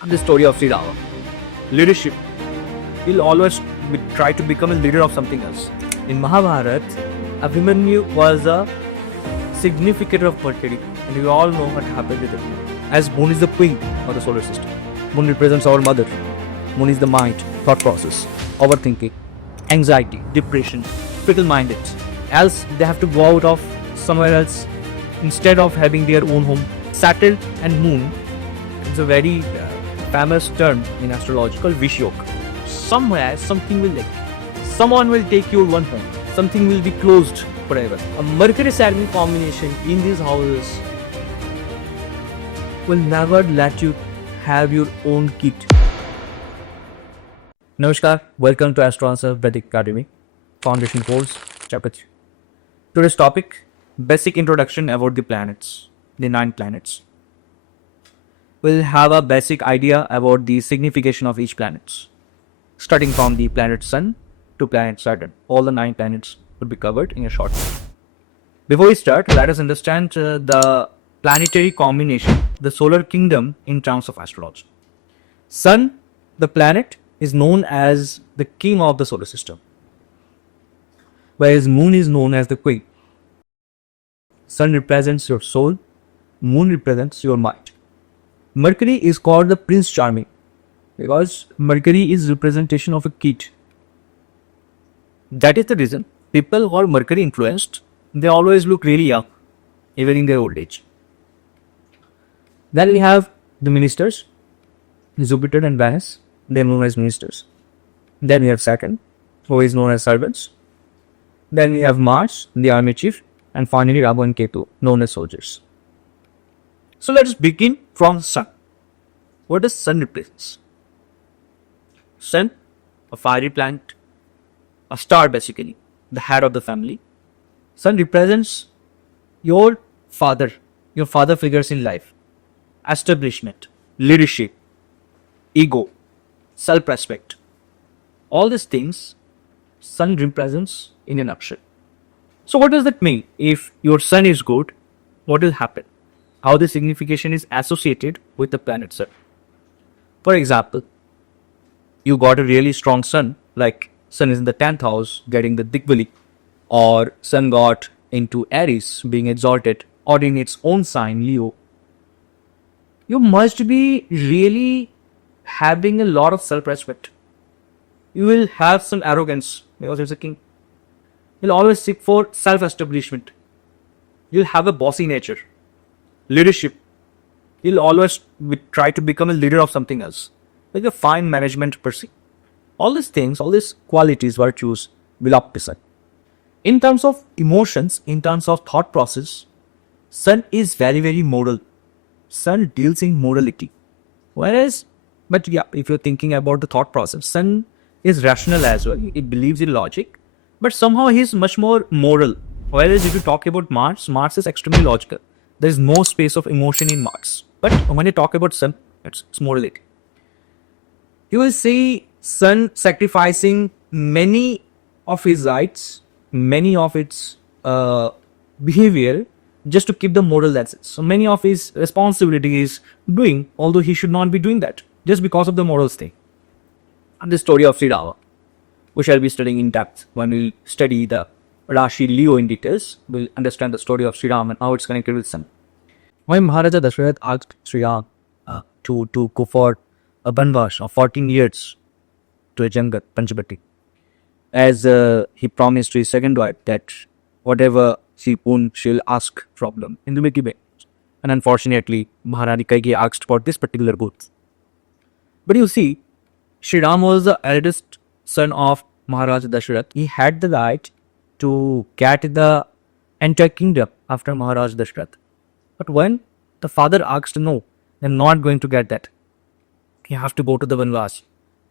And the story of Sri Rama. Leadership. He'll always try to become a leader of something else. In Mahabharata, Abhimanyu was a significant of Mercury, and we all know what happened with him. As Moon is the queen of the solar system. Moon represents our mother. Moon is the mind, thought process, overthinking, anxiety, depression, fickle-minded. Else they have to go out of somewhere else instead of having their own home. Saturn and Moon is a very famous term in astrology called Vishyok. Somewhere something will someone will take your one home. Something will be closed forever. A Mercury-Saturn combination in these houses will never let you have your own kid. Namaskar, welcome to Astrology Vedic Academy, Foundation Course, Chapter 3. Today's topic, basic introduction about the planets, the 9 planets. We'll have a basic idea about the signification of each planet, starting from the planet Sun to planet Saturn. All the 9 planets will be covered in a short time. Before we start, let us understand the planetary combination, the solar kingdom in terms of astrology. Sun, the planet, is known as the king of the solar system, whereas Moon is known as the queen. Sun represents your soul, Moon represents your mind. Mercury is called the Prince Charming because Mercury is representation of a kid. That is the reason people who are Mercury influenced, they always look really young, even in their old age. Then we have the ministers, Jupiter and Venus, they are known as ministers. Then we have Saturn, who is known as servants. Then we have Mars, the army chief, and finally Rahu and Ketu, known as soldiers. So let us begin from Sun. What does Sun represent? Sun, a fiery planet, a star basically, the head of the family. Sun represents your father figures in life, establishment, leadership, ego, self-respect. All these things Sun represents in a nutshell. So what does that mean? If your Sun is good, what will happen? How the signification is associated with the planet Sun. For example, you got a really strong Sun, like Sun is in the 10th house getting the Digbali, or Sun got into Aries being exalted, or in its own sign Leo. You must be really having a lot of self-respect. You will have some arrogance because it's a king. You'll always seek for self-establishment. You'll have a bossy nature. Leadership. You'll always try to become a leader of something else. Like a fine management person. All these things, all these qualities, virtues will up to Sun. In terms of emotions, in terms of thought process, Sun is very, very moral. Sun deals in morality. But if you're thinking about the thought process, Sun is rational as well. He believes in logic, but somehow he's much more moral. Whereas if you talk about Mars, Mars is extremely logical. There is no space of emotion in Mars. But when you talk about Sun, it's morality. You will see Sun sacrificing many of his rights, many of its behavior, just to keep the moral essence. So many of his responsibilities doing, although he should not be doing that, just because of the morals thing. And the story of Sri Rama, we shall be studying in depth when we study the Rashi Leo in details. We'll understand the story of Sri Rama and how it's connected with Sun. When Maharaja Dashrath asked Sri Rama to go for a banvas of 14 years to a Jangat, Panchabati, as he promised to his second wife that whatever she'll ask from them in the Milky Way. And unfortunately, Maharani Kaikeyi asked for this particular goods. But you see, Sri Ram was the eldest son of Maharaja Dashrath. He had the right to get the entire kingdom after Maharaja Dashrath. But when the father asked, no, they're not going to get that. You have to go to the Vanvas.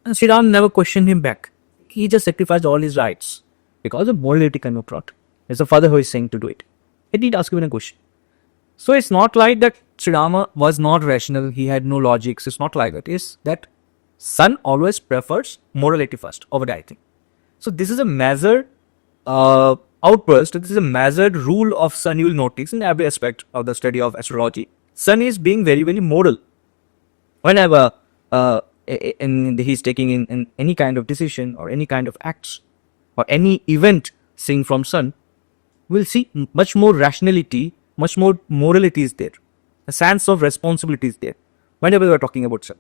And Sri Ram never questioned him back. He just sacrificed all his rights because of morality came up front. It's the father who is saying to do it. He didn't ask even a question. So it's not like that Sri Rama was not rational, he had no logics. It's not like that. It's that Sun always prefers morality first over everything. So this is a measured outburst. This is a measured rule of Sun you will notice in every aspect of the study of astrology. Sun is being very, very moral. Whenever and he's taking in any kind of decision or any kind of acts or any event seen from sun, we'll see much more rationality, much more morality is there. A sense of responsibility is there whenever we're talking about sun.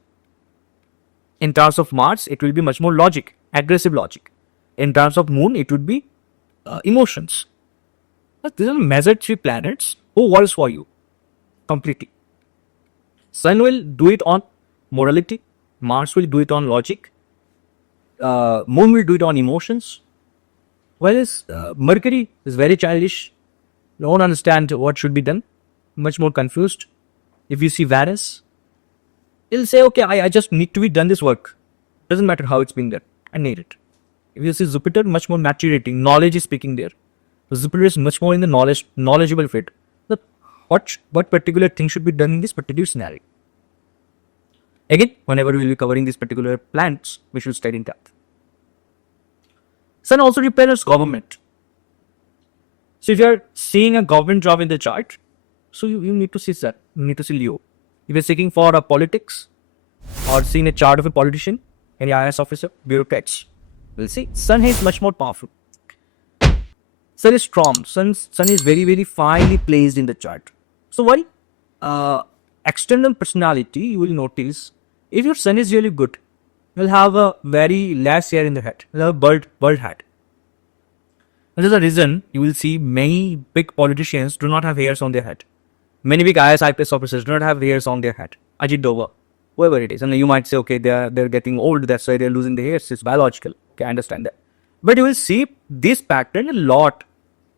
In terms of Mars, it will be much more logic, aggressive logic. In terms of moon, it would be emotions. But these are major three planets who works for you completely. Sun will do it on morality, Mars will do it on logic, Moon will do it on emotions. Whereas Mercury is very childish, don't understand what should be done, much more confused. If you see Venus, he'll say, okay, I just need to be done this work. Doesn't matter how it's being done. I need it. If you see Jupiter, much more maturity, knowledge is speaking there. Jupiter is much more in the knowledgeable field. That what particular thing should be done in this particular scenario. Again, whenever we will be covering these particular planets, we should study in depth. Sun also represents government. So if you are seeing a government job in the chart, so you need to see Sun, you need to see Leo. If you're seeking for a politics or seeing a chart of a politician, any IAS officer, bureaucrats, we'll see Sun is much more powerful. Sun is strong. Sun is very, very finely placed in the chart. So while external personality, you will notice if your Sun is really good, you'll have a very less hair in the head. You'll have a bald head. And there's a reason you will see many big politicians do not have hairs on their head. Many big IPS officers do not have hairs on their head. Ajit Dover, whoever it is. And you might say, okay, they're getting old, that's why they're losing the hairs. It's biological. Okay, I understand that. But you will see this pattern a lot.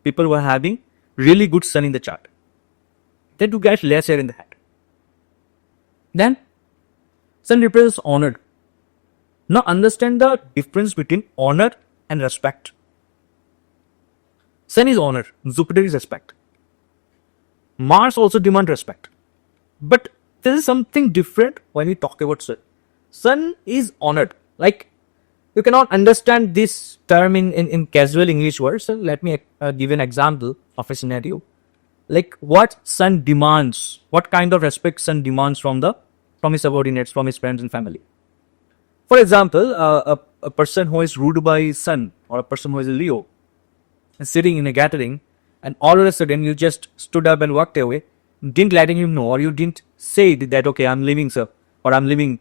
People who are having really good Sun in the chart, they do get less hair in the head. Then, Sun represents honor. Now understand the difference between honor and respect. Sun is honor, Jupiter is respect. Mars also demands respect. But there is something different when we talk about Sun. Sun is honored. Like, you cannot understand this term in casual English words. So let me give an example of a scenario. Like what Sun demands, what kind of respect Sun demands from his subordinates, from his friends and family. For example, a person who is ruled by Sun or a person who is a Leo is sitting in a gathering and all of a sudden you just stood up and walked away, didn't letting him know, or you didn't say that, okay, I'm leaving, sir, or I'm leaving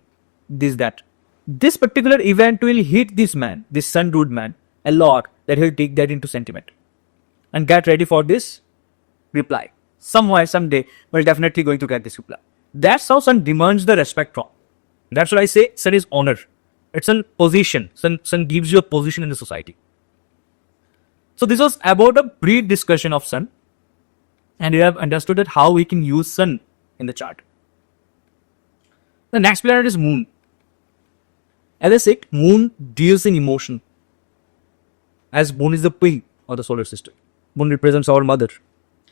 this, that. This particular event will hit this man, this Sun ruled man, a lot, that he'll take that into sentiment. And get ready for this reply. Somewhere, someday, we're definitely going to get this reply. That's how Sun demands the respect from. That's what I say, Sun is honor. It's a position. Sun gives you a position in the society. So this was about a brief discussion of Sun. And you have understood that how we can use Sun in the chart. The next planet is Moon. As I said, Moon deals in emotion. As Moon is the queen of the solar system. Moon represents our mother.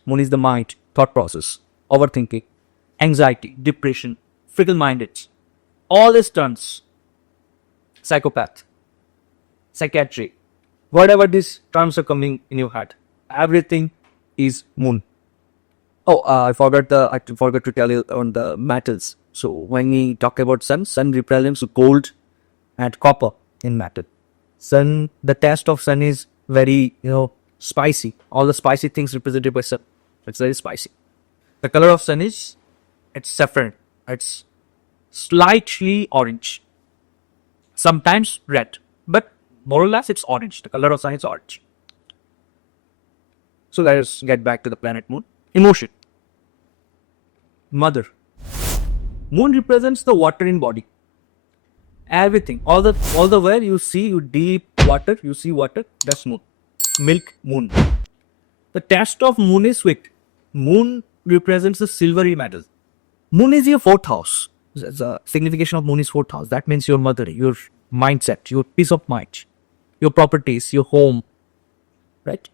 Moon is the mind, thought process, overthinking, anxiety, depression, fickle-minded. All these terms, psychopath, psychiatry, whatever these terms are coming in your head, everything is Moon. Oh, I forgot to tell you on the metals. So when we talk about Sun represents gold and copper in metal. Sun, the taste of Sun is very, spicy. All the spicy things represented by Sun. It's very spicy. The color of Sun is, it's saffron. It's slightly orange. Sometimes red. But more or less it's orange. The color of Sun is orange. So let us get back to the planet Moon. Emotion. Mother. Moon represents the water in body. Everything, all the way you see, you deep water, you see water, that's Moon. Milk, Moon. The taste of Moon is sweet. Moon represents the silvery metal. Moon is your fourth house. The signification of Moon is fourth house. That means your mother, your mindset, your peace of mind, your properties, your home. Right?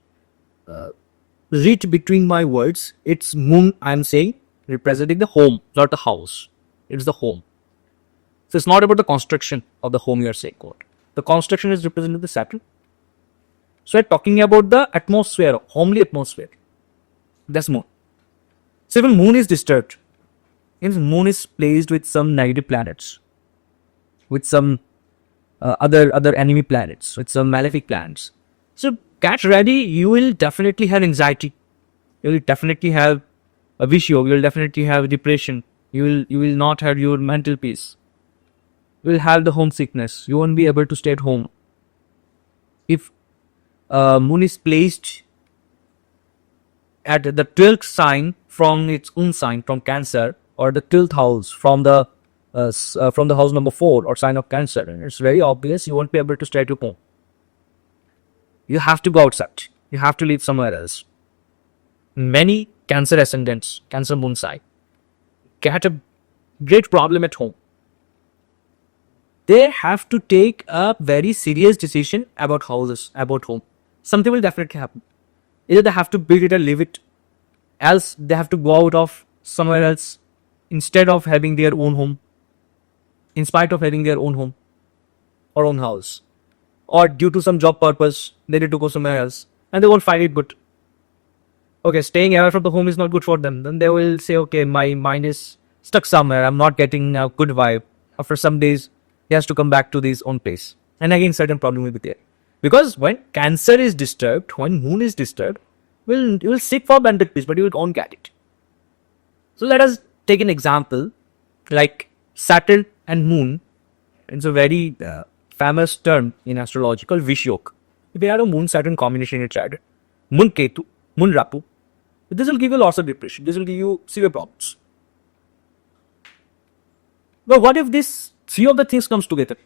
Read between my words. It's Moon, I'm saying, representing the home, not the house. It's the home. So it's not about the construction of the home you are saying. The construction is representing the Saturn. So we're talking about the atmosphere, homely atmosphere. That's Moon. So even Moon is disturbed. If Moon is placed with some negative planets, with some other enemy planets, with some malefic planets. So get ready. You will definitely have anxiety. You will definitely have a visual. You will definitely have depression. You will not have your mental peace. You will have the homesickness. You won't be able to stay at home. If moon is placed at the 12th sign from its own sign, from Cancer, or the 12th house from the house number 4 or sign of Cancer, it's very obvious you won't be able to stay at your home. You have to go outside. You have to live somewhere else. Many Cancer ascendants, Cancer moon sign, get a great problem at home. They have to take a very serious decision about houses, about home. Something will definitely happen. Either they have to build it or leave it, else they have to go out of somewhere else instead of having their own home, in spite of having their own home or own house. Or due to some job purpose, they need to go somewhere else and they won't find it good. Okay, staying away from the home is not good for them. Then they will say, okay, my mind is stuck somewhere. I'm not getting a good vibe. After some days, he has to come back to his own place. And again, certain problem will be there. Because when Cancer is disturbed, when moon is disturbed, you will seek for mental peace, but you won't get it. So let us take an example like Saturn and moon. It's a very famous term in astrology called Vishyok. If you have a moon Saturn combination in your chart, moon Ketu, moon Rahu, this will give you lots of depression. This will give you severe problems. But what if this three of the things comes together?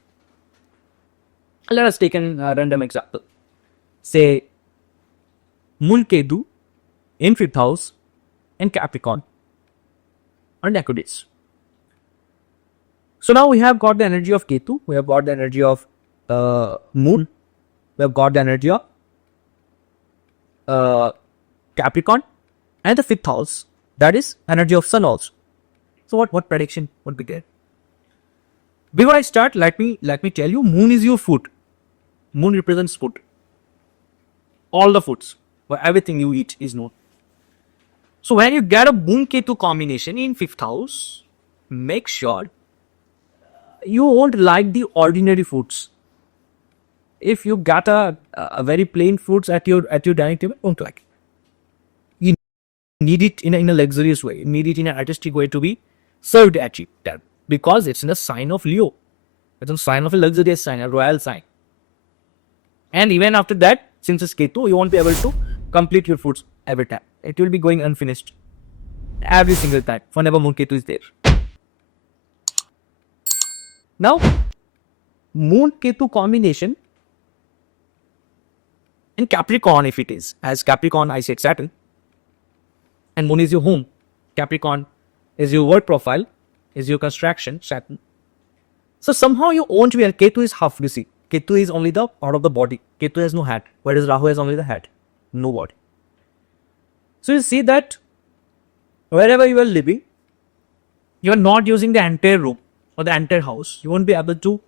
Let us take a random example. Say moon Ketu in 5th house and Capricorn on Aquarius. So now we have got the energy of Ketu, we have got the energy of moon, we have got the energy of Capricorn, and the 5th house, that is energy of sun also. So what prediction would be there? Before I start, let me tell you, moon is your food. Moon represents food. All the foods, everything you eat is known. So when you get a moon Ketu combination in 5th house, make sure you won't like the ordinary foods. If you got a very plain foods at your dining table, won't like it. You need it in a luxurious way. You need it in an artistic way to be served at you, because it's in a sign of Leo. It's a sign of a luxurious sign, a royal sign. And even after that, since it's Ketu, you won't be able to complete your foods every time. It will be going unfinished every single time whenever moon Ketu is there. Now, moon Ketu combination in Capricorn, if it is, as Capricorn I said Saturn, and moon is your home, Capricorn is your work profile, is your construction, Saturn. So somehow you won't be, Ketu is half, you see. Ketu is only the part of the body. Ketu has no head, whereas Rahu has only the head, no body. So you see that wherever you are living, you are not using the entire room or the entire house. You won't be able to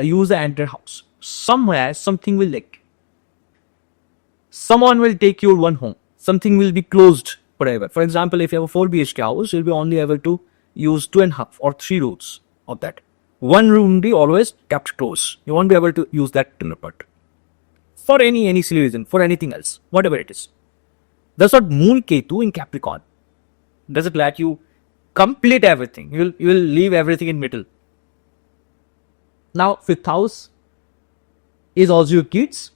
use the entire house. Somewhere something will leak. Someone will take your one home. Something will be closed forever. For example, if you have a 4 BHK house, you'll be only able to use 2.5 or 3 rooms of that. One room will be always kept closed. You won't be able to use that dinner part. For any silly reason, for anything else, whatever it is. That's what moon Ketu in Capricorn. Does it let you complete everything? You will leave everything in middle. Now 5th house is also your kids,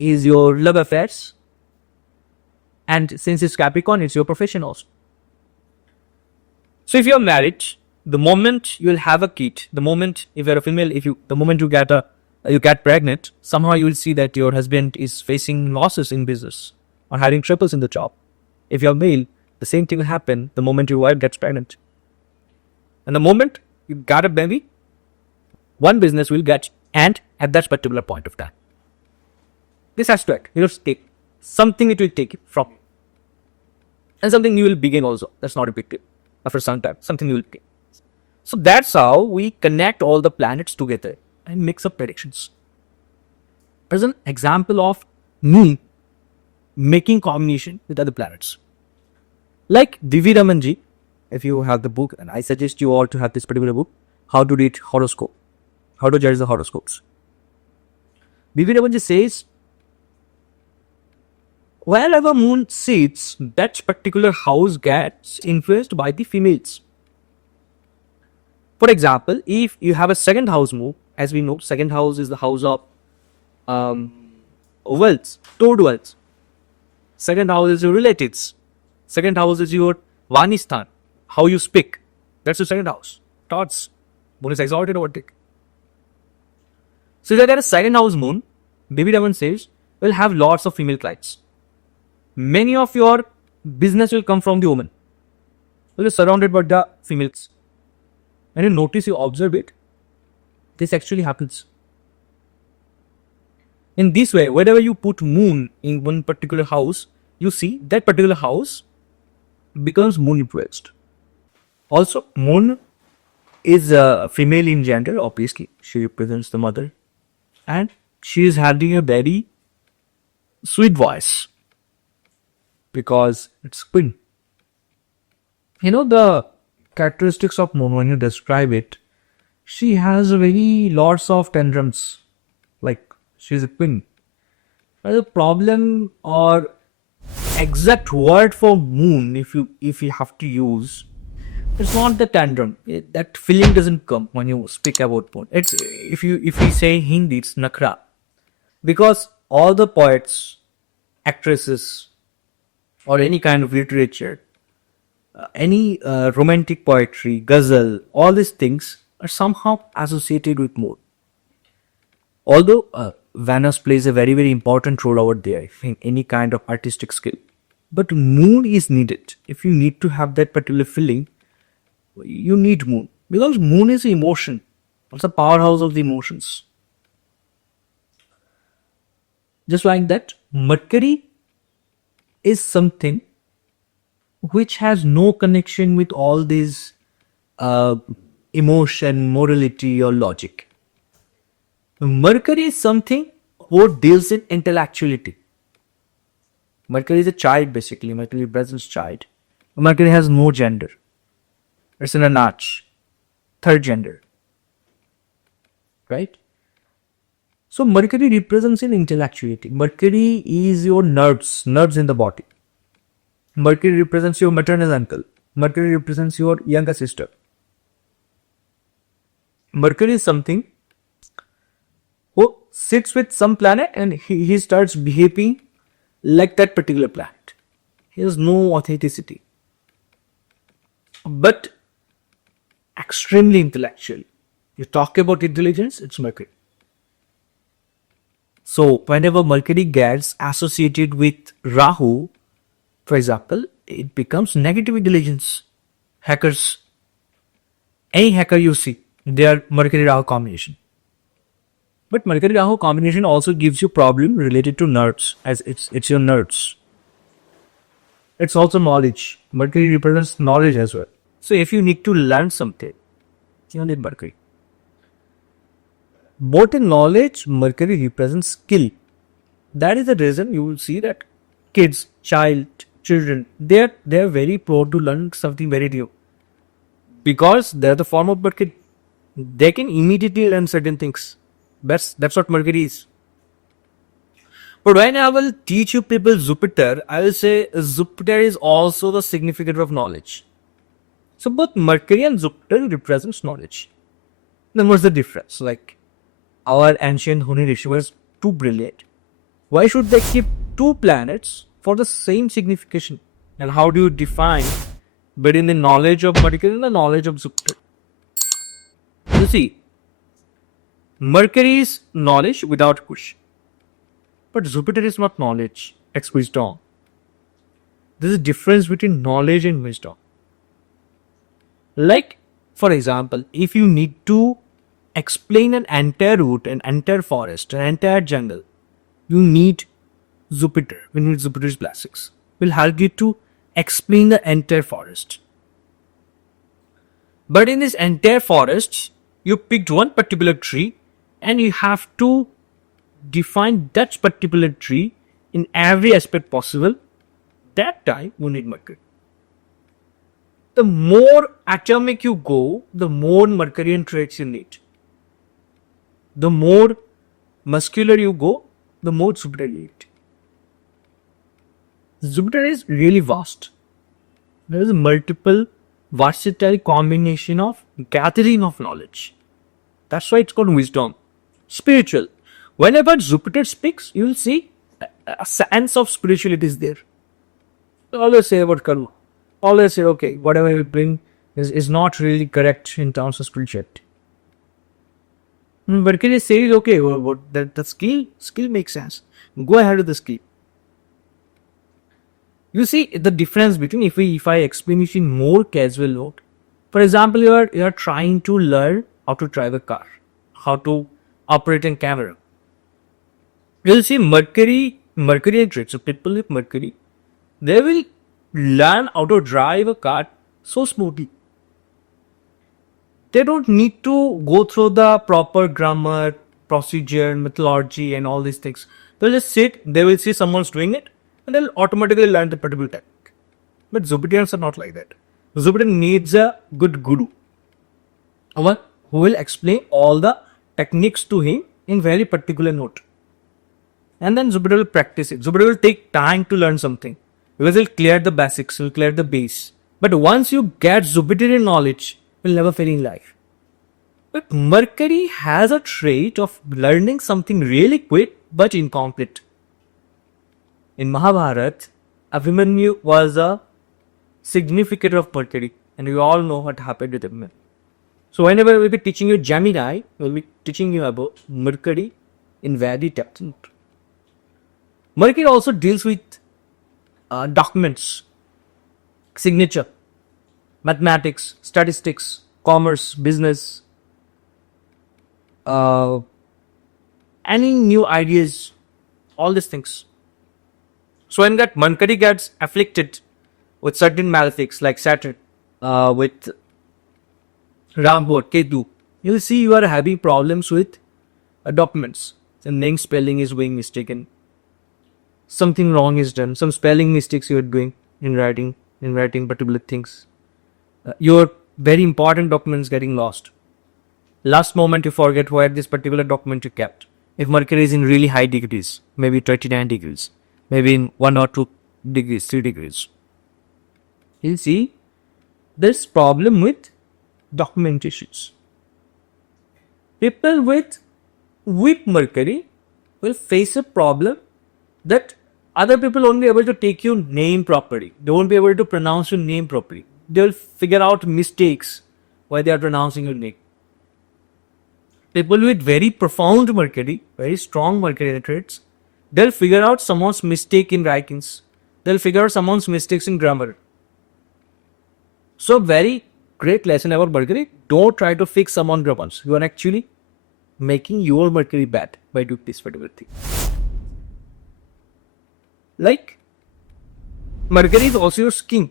is your love affairs, and since it's Capricorn, it's your profession also. So if you're married, the moment you will have a kid, the moment if you're a female, the moment you get pregnant, somehow you will see that your husband is facing losses in business or having troubles in the job. If you're male, the same thing will happen the moment your wife gets pregnant. And the moment you got a baby, one business will get end at that particular point of time. This has to act. You know, take something, it will take from you. And something new will begin also. That's not a big deal. After some time, something new will begin. So that's how we connect all the planets together and mix up predictions. As an example of moon making combination with other planets. Like Divi Ramanji, if you have the book, and I suggest you all to have this particular book, how to read horoscope, how to judge the horoscopes. Bibi Ramanji says, wherever moon sits, that particular house gets influenced by the females. For example, if you have a second house moon, as we know, second house is the house of wealth, stored wealth. Second house is your relatives. Second house is your Vanistan, how you speak. That's your second house. Thoughts. Moon is exalted over dick. So if you get a second house moon, Baby Raman says, will have lots of female clients. Many of your business will come from the woman. You're surrounded by the females. And you notice, you observe it, this actually happens. In this way, whenever you put moon in one particular house, you see that particular house becomes moon influenced. Also, moon is female in gender, obviously. She represents the mother. And she is having a very sweet voice because it's queen. You know, the characteristics of moon, when you describe it, she has very lots of tantrums. Like, she's a queen. But the problem or exact word for moon, if you have to use, it's not the tantrum. That feeling doesn't come when you speak about moon. It's if we say Hindi, it's nakra, because all the poets, actresses, or any kind of literature, any romantic poetry, ghazal, all these things are somehow associated with moon. Although Venus plays a very, very important role over there in any kind of artistic skill. But moon is needed. If you need to have that particular feeling, you need moon. Because moon is emotion. It's a powerhouse of the emotions. Just like that, Mercury is something which has no connection with all these emotion, morality, or logic. Mercury is something what deals in intellectuality. Mercury is a child, basically. Mercury represents child. Mercury has no gender. It's in a notch. Third gender. Right? So Mercury represents in intellectuality. Mercury is your nerves in the body. Mercury represents your maternal uncle. Mercury represents your younger sister. Mercury is something who sits with some planet and he starts behaving like that particular planet. He has no authenticity. But extremely intellectual. You talk about intelligence, it's Mercury. So whenever Mercury gets associated with Rahu, for example, it becomes negative intelligence. Hackers, any hacker you see, they are Mercury-Rahu combination. But Mercury-Rahu combination also gives you problem related to nerves, as it's your nerves. It's also knowledge. Mercury represents knowledge as well. So if you need to learn something, you need Mercury. Both in knowledge, Mercury represents skill. That is the reason you will see that kids, children, they're very prone to learn something very new. Because they're the form of Mercury. They can immediately learn certain things. That's what Mercury is. But when I will teach you people Jupiter, I will say Jupiter is also the significant of knowledge. So both Mercury and Jupiter represents knowledge. Then what's the difference? Like, our ancient Huni Rishi was too brilliant. Why should they keep two planets for the same signification? And how do you define between the knowledge of Mercury and the knowledge of Jupiter? You see, Mercury is knowledge without question. But Jupiter is not knowledge, it's wisdom. There's a difference between knowledge and wisdom. Like, for example, if you need to explain an entire route, an entire forest, an entire jungle, you need Jupiter. We need Jupiter's blessings. Will help you to explain the entire forest. But in this entire forest, you picked one particular tree and you have to define that particular tree in every aspect possible. That time you need Mercury. The more atomic you go, the more Mercurian traits you need. The more muscular you go, the more Jupiter you need. Jupiter is really vast. There is a multiple versatile combination of gathering of knowledge. That's why it's called wisdom. Spiritual. Whenever Jupiter speaks, you will see a sense of spirituality is there. They always say about karma. Always say, okay, whatever you bring is not really correct in terms of spirituality. Mercury says, okay, the skill makes sense. Go ahead with the skill. You see the difference between if I explain it in more casual note. For example, you are trying to learn how to drive a car, how to operate a camera. You'll see Mercury traits. So people with Mercury, they will learn how to drive a car so smoothly. They don't need to go through the proper grammar, procedure, methodology, and all these things. They'll just sit, they will see someone's doing it, and they'll automatically learn the particular technique. But Jupiters are not like that. Jupiter needs a good guru, one who will explain all the techniques to him in very particular note. And then Jupiter will practice it. Jupiter will take time to learn something because he'll clear the basics, he'll clear the base. But once you get Jupiterian knowledge, you'll never fail in life. But Mercury has a trait of learning something really quick but incomplete. In Mahabharata, Abhimanyu was a significant of Mercury, and we all know what happened with him. So whenever we'll be teaching you Gemini, we'll be teaching you about Mercury in Vedic chapter. Mercury also deals with documents, signature, mathematics, statistics, commerce, business, any new ideas, all these things. So when that Mercury gets afflicted with certain malefics like Saturn, with Rahu, Ketu, you'll see you are having problems with documents. The name spelling is being mistaken. Something wrong is done. Some spelling mistakes you are doing in writing particular things. Your very important documents getting lost. Last moment you forget where this particular document you kept. If Mercury is in really high degrees, maybe 29 degrees, maybe in 1 or 2 degrees, 3 degrees, you'll see there's problem with documentations. People with weak Mercury will face a problem that other people won't be able to take your name properly. They won't be able to pronounce your name properly. They'll figure out mistakes while they are pronouncing your name. People with very profound Mercury, very strong Mercury traits, they'll figure out someone's mistake in writings. They'll figure out someone's mistakes in grammar. So very great lesson about Mercury. Don't try to fix someone's grammar. You are actually making your Mercury bad by doing this particular thing. Like, Mercury is also your skin.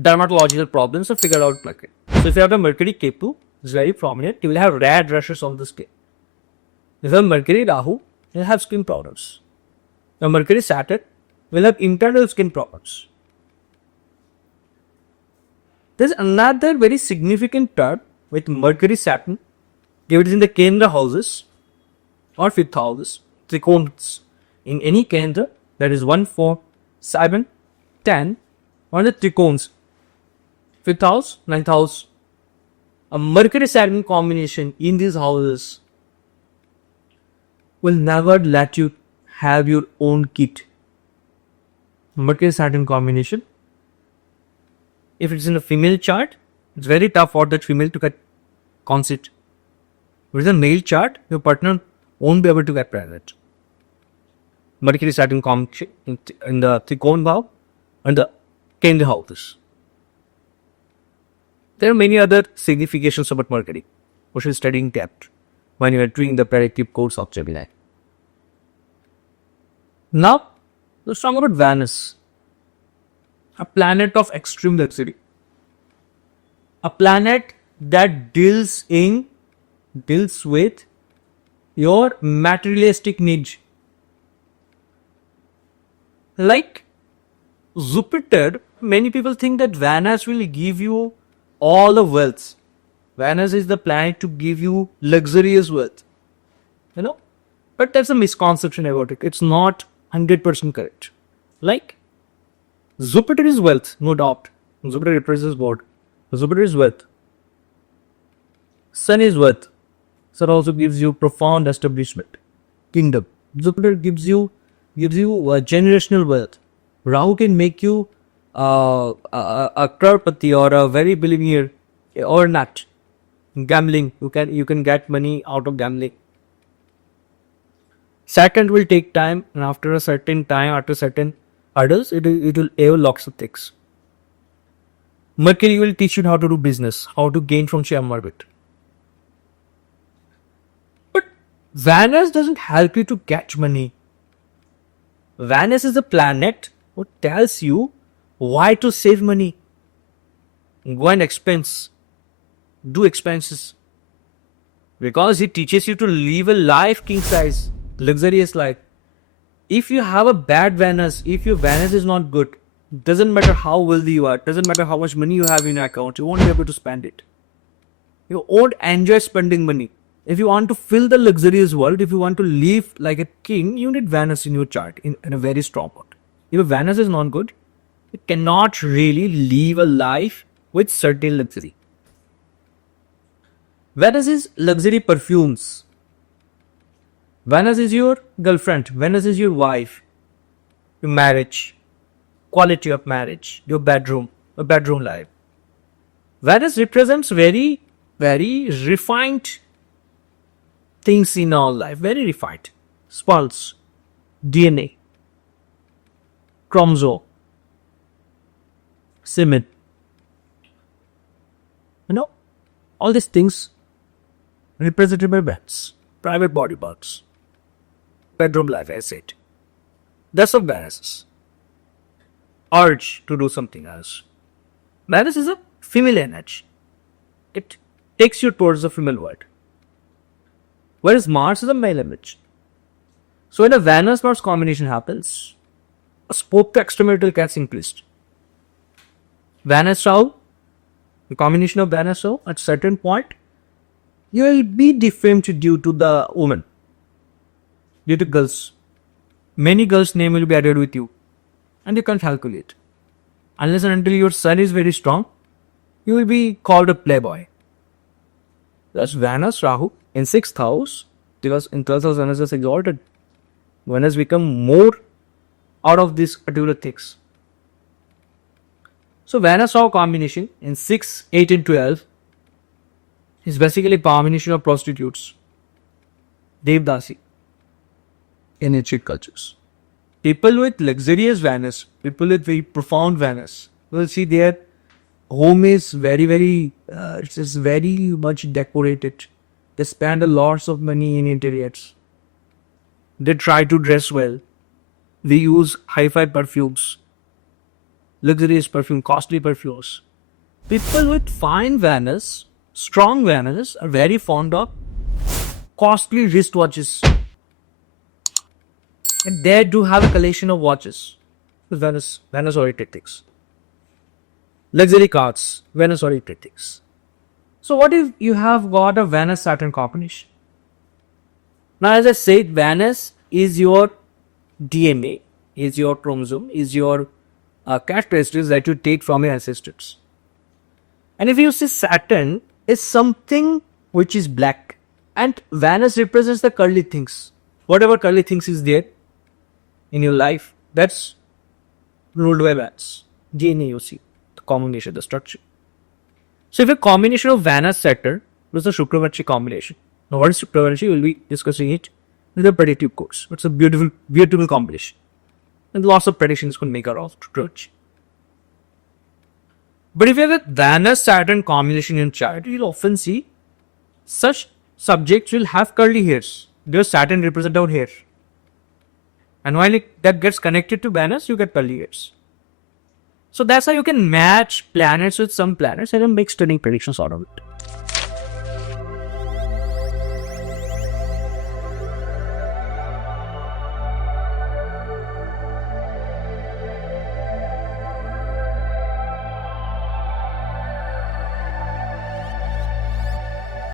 Dermatological problems are figured out Mercury. So if you have a Mercury Ketu, it's very prominent, you will have red rashes on the skin. If you have Mercury Rahu, you will have skin problems. Now Mercury Saturn will have internal skin problems. There's another very significant term with Mercury Saturn. If it is in the Kendra houses or 5th houses, Trikonas. In any Kendra, that is 1, 4, 7, 10, or the Trikonas. 5th house, 9th house. A Mercury Saturn combination in these houses will never let you have your own kit. Mercury Saturn combination. If it's in a female chart, it's very tough for that female to get conceit. With a male chart, your partner won't be able to get pregnant. Mercury Saturn combination in the Trikona Bhav and the Kendra houses. There are many other significations about Mercury, which is studying depth when you are doing the predictive course of Gemini. Now, let's talk about Venus, a planet of extreme luxury, a planet that deals with your materialistic needs. Like Jupiter Many people think that Venus will give you all the wealth. Venus is the planet to give you luxurious wealth. You know? But that's a misconception about it. It's not 100% correct. Like, Jupiter is wealth, no doubt. Jupiter represents God. Jupiter is wealth. Sun is wealth. Sun also gives you profound establishment, kingdom. Jupiter gives you generational wealth. Rahu can make you a crorepati or a very billionaire or not. Gambling, you can get money out of gambling. Saturn will take time, and after a certain time, after certain hurdles, it will able lots of things. Mercury will teach you how to do business, how to gain from share market. But Venus doesn't help you to catch money. Venus is a planet who tells you why to save money. Go and expense. Do expenses. Because it teaches you to live a life king size, luxurious life. If you have a bad Venus, if your Venus is not good, doesn't matter how wealthy you are, doesn't matter how much money you have in your account, you won't be able to spend it. You won't enjoy spending money. If you want to fill the luxurious world, if you want to live like a king, you need Venus in your chart in a very strong mode. If your Venus is not good, you cannot really live a life with certain luxury. Venus is luxury perfumes. Venus is your girlfriend. Venus is your wife. Your marriage. Quality of marriage. Your bedroom life. Venus represents very, very refined things in our life. Very refined. Pulse. DNA. Chromosome. Semen. All these things represented by Venus. Private body parts. Bedroom life, I said. That's what Venus is. Urge to do something else. Venus is a female energy. It takes you towards the female world. Whereas Mars is a male image. So when a Venus-Mars combination happens, a scope to extramarital gets increased. Venus-Rahu, the combination of Venus-Rahu, at certain point, you will be defamed due to the woman, due to girls. Many girls' name will be added with you, and you can't calculate. Unless and until your sun is very strong, you will be called a playboy. That's Venus, Rahu in 6th house, because in 12th house Venus is exalted. Venus become more out of these particular things. So Venus Rahu combination in 6, 8 and 12 is basically a combination of prostitutes, Devdasi, in ancient cultures. People with luxurious Venus, people with very profound Venus, will see their home is very much decorated. They spend a lot of money in interiors. They try to dress well. They use hi-fi perfumes, luxurious perfume, costly perfumes. People with fine Venus, strong Venus, are very fond of costly wristwatches. And they do have a collection of watches with Venus oriented things. Luxury cars, Venus oriented things. So what if you have got a Venus-Saturn combination? Now as I said, Venus is your DNA, is your chromosome, is your characteristics that you take from your ancestors. And if you see Saturn is something which is black, and Venus represents the curly things. Whatever curly things is there in your life, that's ruled by Venus. DNA, you see, the combination, the structure. So if a combination of Venus Saturn was a Shukra-Venus combination. Now what is Shukra-Venus? We will be discussing it in the predictive course. It's a beautiful combination. And lots of predictions could make out of Shukra-Venus. But if you have a Venus-Saturn combination in chart, you'll often see such subjects will have curly hairs. Their Saturn represents our hair. And while that gets connected to Venus, you get curly hairs. So that's how you can match planets with some planets and make stunning predictions out of it.